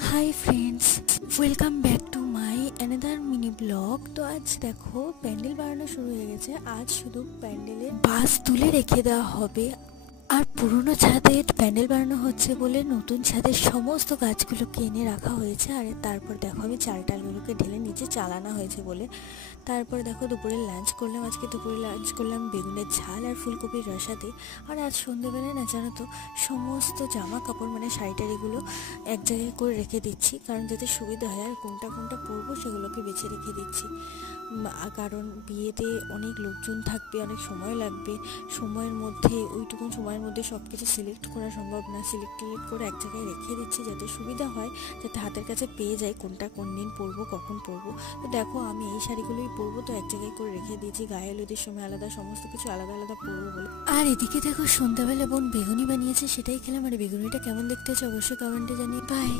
Hi friends, welcome back to my another mini blog. তো আজ দেখো প্যান্ডেল বানানো শুরু হয়ে গেছে। আজ শুধু প্যান্ডেলের বাস তুলে রেখে দেওয়া হবে, আর পুরোনো ছাদে প্যান্ডেল বানানো হচ্ছে বলে নতুন ছাদের সমস্ত গাছগুলোকে এনে রাখা হয়েছে। আর তারপর দেখো আমি চাল টালগুলোকে ঢেলে নিচে চালানো হয়েছে বলে। তারপর দেখো দুপুরে লাঞ্চ করলাম। আজকে দুপুরে লাঞ্চ করলাম বেগুনের ঝাল আর ফুলকপির রসা দিয়ে। আর আজ সন্ধ্যেবেলায় না জানো তো, সমস্ত জামা কাপড় মানে শাড়ি টাড়িগুলো এক জায়গায় করে রেখে দিচ্ছি, কারণ যাতে সুবিধা হয়। আর কোনটা কোনটা পরবো সেগুলোকে বেছে রেখে দিচ্ছি, কারণ বিয়েতে অনেক লোকজন থাকবে, অনেক সময় লাগবে। সময়ের মধ্যে ওইটুকুন সময়ের মধ্যে সব কিছু সিলেক্ট করা সম্ভব না। সিলেক্ট করে এক জায়গায় রেখে দিচ্ছি যাতে সুবিধা হয়, যাতে হাতের কাছে পেয়ে যায় কোনটা কোন দিন পরবো, কখন পরবো। তো দেখো আমি এই শাড়িগুলোই পরবো, তো এক জায়গায় করে রেখে দিয়েছি। গায়ে হলুদের সময় আলাদা, সমস্ত কিছু আলাদা আলাদা পরবো বলে। আর এদিকে দেখো সন্ধ্যাবেলা বোন বেগুনি বানিয়েছে, সেটাই খেলাম। আর বেগুনিটা কেমন দেখতে হচ্ছে অবশ্যই কমেন্টে জানিয়ে। বাই।